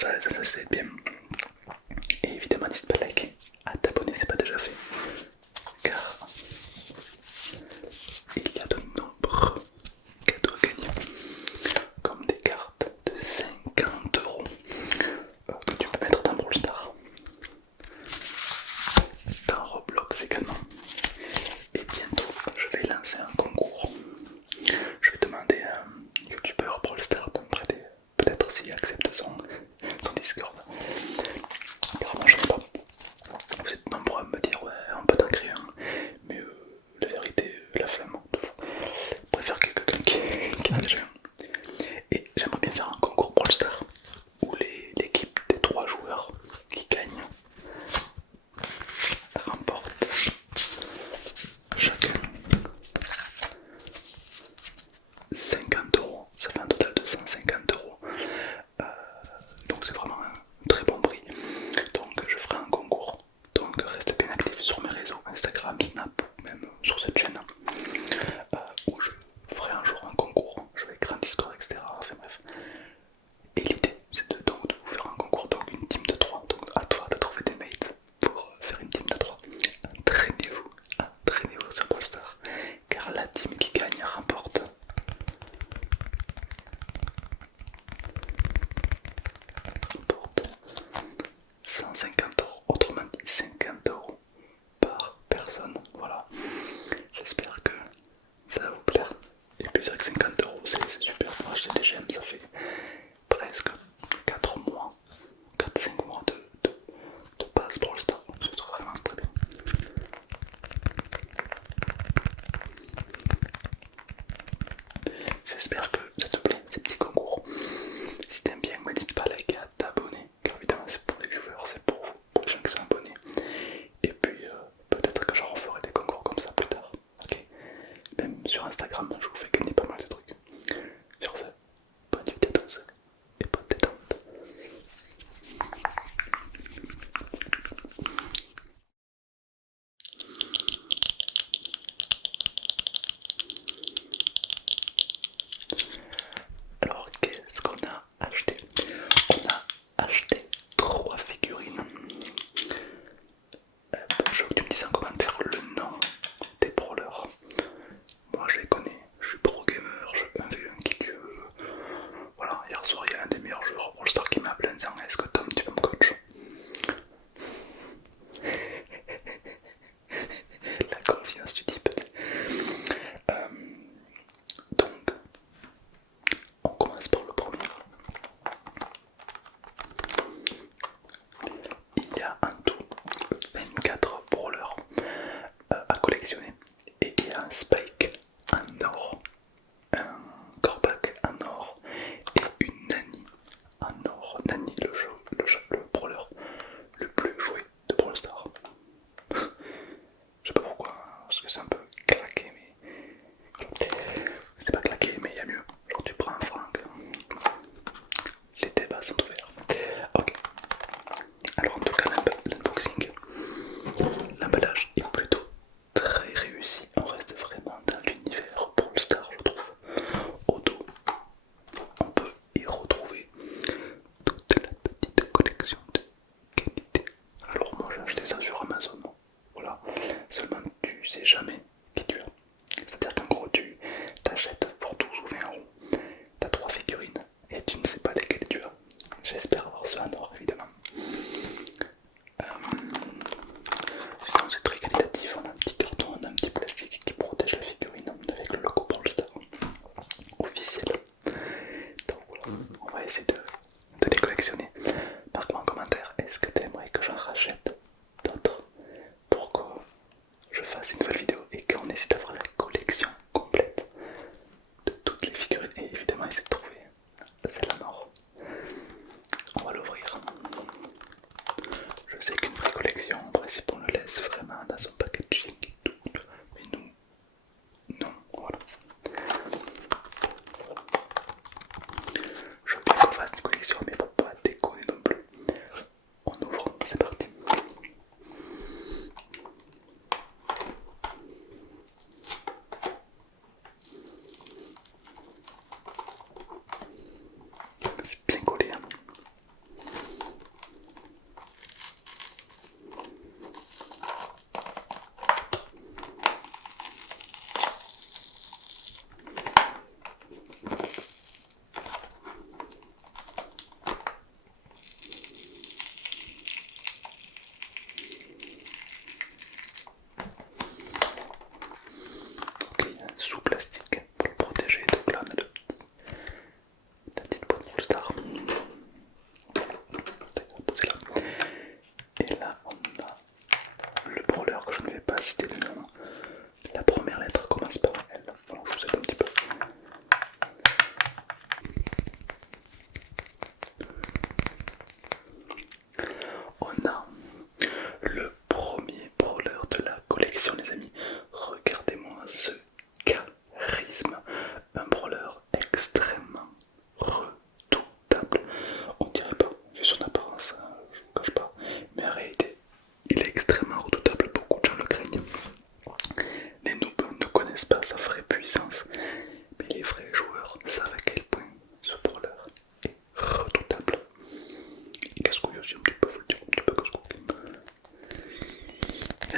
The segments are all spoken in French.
ça c'est bien. Et évidemment n'hésite pas à liker, à t'abonner si c'est pas déjà fait, car il y a de nombreux cadeaux à gagner, comme des cartes de 50 € que tu peux mettre dans Brawl Stars, dans Roblox également. Et bientôt je vais lancer un concours. Je vais demander à un youtubeur Brawl Stars de me prêter, peut-être s'il accepte son Discord. Car moi je sais pas. Vous êtes nombreux à me dire ouais on peut t'en créer un, mais la vérité, la flemme de fou. Je préfère que quelqu'un qui en a déjà un. Et j'aimerais bien faire un concours Brawl Stars où l'équipe des 3 joueurs qui gagnent remporte chacun 50 €. Ça fait un total de 150 €. Donc c'est vraiment un très bon prix. Donc je ferai un concours. Donc reste bien actif sur mes réseaux, Instagram, Snap ou même sur cette chaîne, où je ferai un jour un concours. Je vais créer un Discord, etc. Enfin bref. Et l'idée c'est donc de vous faire un concours, donc une team de 3. Donc à toi de trouver des mates pour faire une team de 3. Entraînez-vous sur Brawl Stars, car la team qui gagne remporte 150 €, autrement dit 50 € par personne. Voilà, j'espère que ça va vous plaire. Et puis c'est vrai que 50 € c'est super pour acheter des gemmes, ça fait presque 4 mois, 4-5 mois de base Brawl Stars, c'est vraiment très bien. J'espère que ça te plaît ces petits concours. Si t'aimes bien, n'hésite pas à liker, à t'abonner, car évidemment c'est pour les viewers, c'est pour vous, pour les gens qui sont abonnés. Et puis peut-être que j'en referai des concours comme ça plus tard. Ok. Même sur Instagram, je vous fais gagner pas mal de trucs. Sur ce, bonne nuit à tous et bonne détente. Alors qu'est-ce qu'on a acheté? On a acheté 3 figurines. Je veux que tu me dises en commentaire le nom des brawlers. Moi je les connais, je suis pro gamer, je 1v1 qui tue. Voilà, hier soir il y a un des meilleurs joueurs Brawl Stars qui m'a appelé en disant est-ce que Tom tu peux me coach? La confiance du type. Donc on commence par le premier. Il y a un tout 24 brawlers à collectionner. Et il y a un Spike en or, un Corbac en or et une Nani en or. Nani, le brawler le plus joué de Brawl Stars. Je sais pas pourquoi, parce que c'est un peu claqué, mais c'est pas claqué, mais il y a mieux. Genre tu prends un Franck, les débats sont ouverts. Ok, alors en tout cas l'unboxing, l'emballage est plutôt très réussi. On reste vraiment dans l'univers Brawl Stars, je trouve. Au dos, on peut y retrouver toute la petite collection de qualité. Alors moi j'ai acheté ça sur Amazon. Voilà, seulement tu sais jamais qui tu as. C'est-à-dire qu'en gros tu t'achètes pour 12 ou 20 €, t'as 3 figurines et tu ne sais pas lesquelles tu as. J'espère avoir ceux en or évidemment. Sinon c'est très qualitatif, on a un petit carton, on a un petit plastique qui protège la figurine avec le logo Brawl Stars officiel. Donc voilà, on va essayer de les collectionner. Marque-moi en commentaire, est-ce que tu aimerais que j'en rachète d'autres pour que je fasse une nouvelle vidéo et qu'on essaie d'avoir la collection complète de toutes les figurines et évidemment essayer de trouver celle en or. On va l'ouvrir.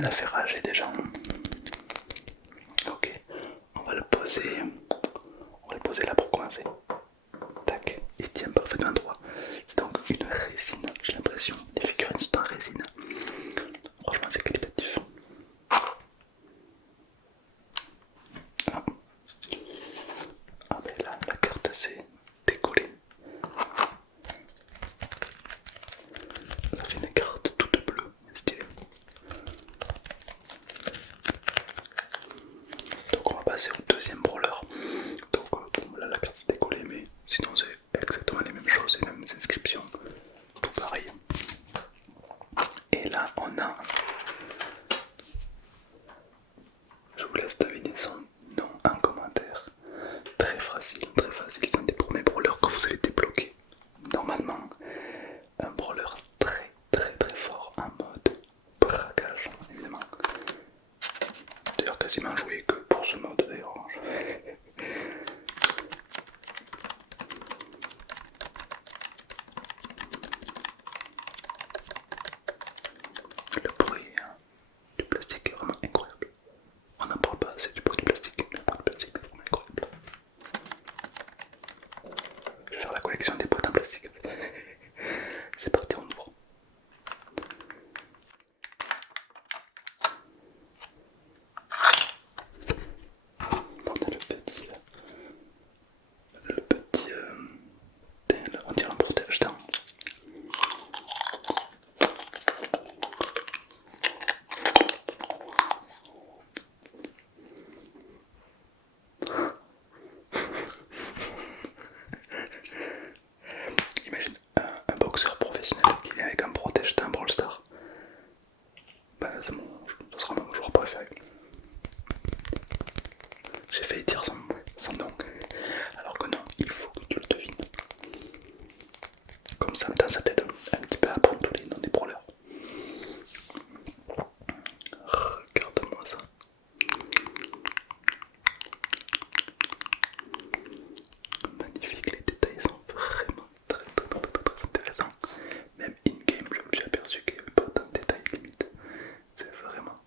elle a fait rager des gens. Ok, on va le poser. On va le poser là pour commencer. Tac, il se tient parfaitement droit. C'est donc une résine, j'ai l'impression. Les figurines sont en résine. Franchement, c'est qualitatif. Ah, ah ben là, la carte s'est décollée. Ça fait une carte toute bleue, stylée. Donc on va passer au deuxième brawler. Donc bon, là la carte s'est décollée, mais sinon c'est exactement les mêmes choses, les mêmes inscriptions, tout pareil. Et là on a, je vous laisse deviner son nom en commentaire. Très facile, c'est un des premiers brawlers que vous allez débloquer. Normalement, un brawler très fort en mode braquage, évidemment. D'ailleurs quasiment joué que pour ce mode d'ailleurs. Le bruit du plastique est vraiment incroyable. On n'en parle pas assez du bruit du plastique. Le bruit du plastique est vraiment incroyable. Je vais faire la collection des boîtes en plastique. C'est parti, on ouvre. On a le petit on dirait un protège-dents. Imagine un boxeur professionnel qui vient avec un protège-dents Brawl Stars. Bah, ça sera mon joueur préféré. J'ai failli dire son nom, alors que non, il faut que tu le devines. Comme ça, dans sa tête, un petit peu apprendre tous les noms des brawlers. Regarde-moi ça. Magnifique, les détails sont vraiment très intéressants. Même in-game, je me suis aperçu qu'il n'y avait pas autant de détails limite. C'est vraiment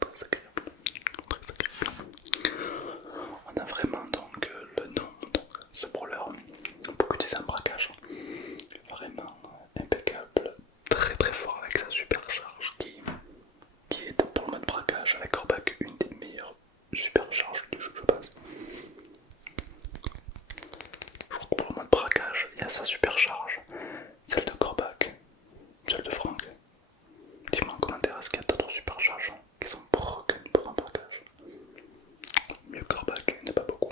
très agréable. On a vraiment donc le nom, donc ce brawler, pour utiliser un braquage. Vraiment impeccable, très fort avec sa supercharge qui est pour le mode braquage avec Corbac une des meilleures supercharges du jeu, je pense. Je crois que pour le mode braquage, il y a sa supercharge, celle de Corbac, celle de Franck. Dis-moi en commentaire, est-ce qu'il y a d'autres supercharges qui sont broken pour un braquage? Mieux Corbac, il n'y en a pas beaucoup.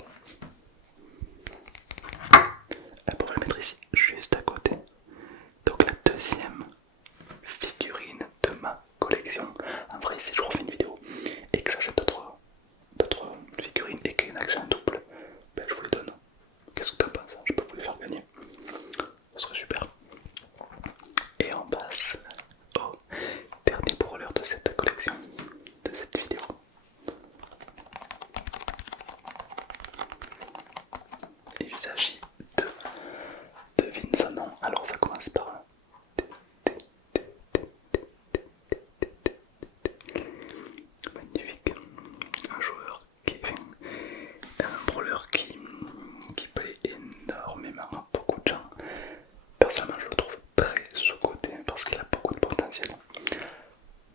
On va le mettre ici, juste à côté. Donc la deuxième figurine de ma collection. En vrai, si je refais une vidéo et que j'achète d'autres figurines et qu'il y en a que j'ai un double, ben je vous les donne. Qu'est-ce que t'en penses? Je peux vous les faire gagner. Ce serait super. Et on passe au dernier brawler de cette collection, de cette vidéo. Il s'agit de... Devine son nom. Alors ça commence par un magnifique. Un joueur un brawler qui plaît énormément à beaucoup de gens. Personnellement, je le trouve très sous-coté parce qu'il a beaucoup de potentiel.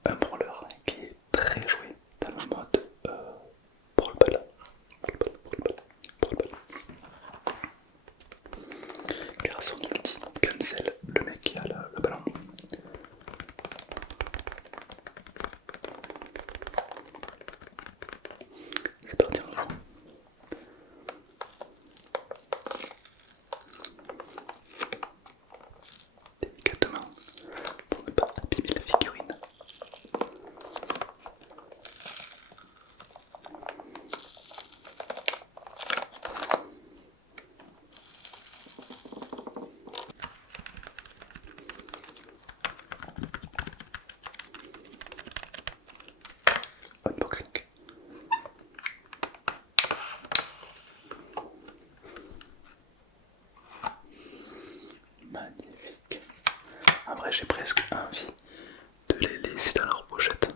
Un brawler qui est très joué dans le mode brawl ball. Car son ulti cancel le mec qui a le ballon. C'est parti, on joue. Délicatement pour ne pas abîmer la figurine. Unboxing. Magnifique. En vrai, j'ai presque envie de les laisser dans leur pochette.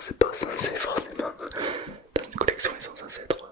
c'est pas censé forcément. Dans une collection, ils sont censés être